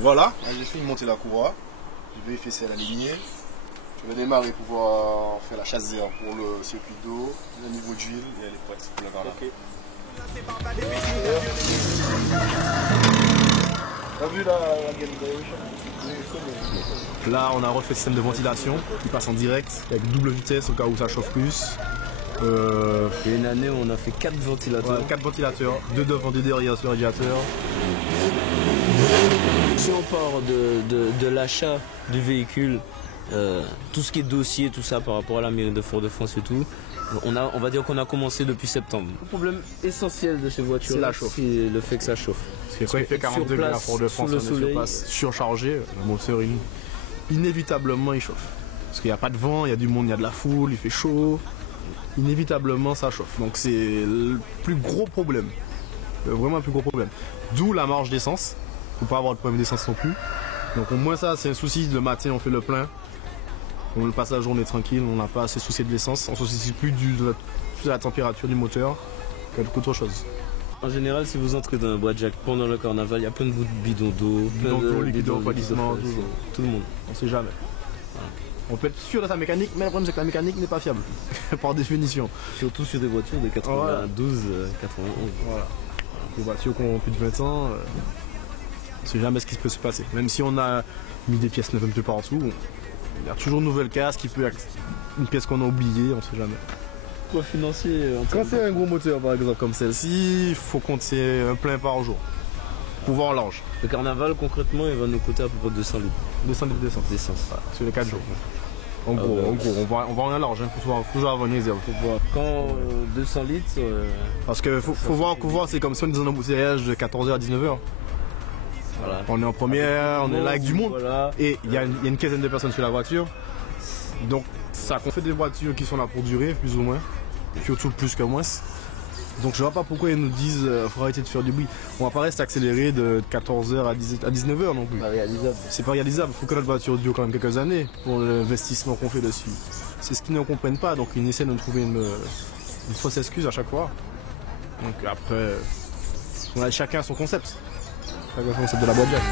voilà, j'ai fini de monter la courroie. Je vais faire celle alignée. Je vais démarrer pour pouvoir faire la chasse zéro pour le circuit d'eau, le niveau d'huile et elle est prête pour le garde. Okay. T'as vu la Là, on a refait le système de ventilation qui passe en direct avec double vitesse au cas où ça chauffe plus. Il y a une année où on a fait 4 ventilateurs. Ouais, 4 ventilateurs, 2 devant, 2 derrière sur le radiateur. Si on part de l'achat du véhicule, tout ce qui est dossier, tout ça par rapport à la mairie de Fort-de-France et tout, on va dire qu'on a commencé depuis septembre. Le problème essentiel de ces voitures, c'est la chauffe. C'est le fait que ça chauffe. Parce que quand il fait 40 degrés à Fort-de-France, on est sur place surchargé, le moteur inévitablement il chauffe. Parce qu'il n'y a pas de vent, il y a du monde, il y a de la foule, il fait chaud. Inévitablement ça chauffe. Donc c'est le plus gros problème. Vraiment le plus gros problème. D'où la marge d'essence. Il ne faut pas avoir de problème d'essence non plus. Donc au moins ça c'est un souci. Le matin on fait le plein. On passe la journée tranquille, on n'a pas à se soucier de l'essence. On ne se soucie plus de la température du moteur qu'autre chose. En général, si vous entrez dans un bois de jack pendant le carnaval, il y a plein de bidons d'eau, liquide refroidissement, tout le monde. On ne sait jamais. Voilà. On peut être sûr de sa mécanique, mais le problème c'est que la mécanique n'est pas fiable, par définition. Surtout sur des voitures de 92, 91. Voilà. Des voitures qui ont plus de 20 ans, on ne sait jamais ce qui peut se passer. Même si on a mis des pièces neuves un peu partout, il y a toujours une nouvelle casse qui peut être une pièce qu'on a oubliée, on ne sait jamais. Quoi financier Quand c'est un gros moteur par exemple comme celle-ci, il faut compter un plein par jour. Pour voir l'ange. Le carnaval concrètement il va nous coûter à peu près 200 litres. 200 litres d'essence. Voilà, sur les 4 jours. En gros, on va en large, il faut toujours avoir une réserve. Quand 200 litres... Parce que faut voir, c'est comme si on est dans un embouteillage de 14h à 19h. Voilà. On est en première, on est là avec du monde. Voilà. Et il y a une quinzaine de personnes sur la voiture. Donc ça fait des voitures qui sont là pour durer, plus ou moins. Surtout plus que moins. Donc je vois pas pourquoi ils nous disent faut arrêter de faire du bruit. On va pas rester accéléré de 14h à 19h non plus. C'est pas réalisable. Il faut que notre voiture dure quand même quelques années pour l'investissement qu'on fait dessus. C'est ce qu'ils ne comprennent pas. Donc ils essaient de nous trouver une fausse excuse à chaque fois. Donc après, on a chacun son concept. Chacun son concept de la boîte jack.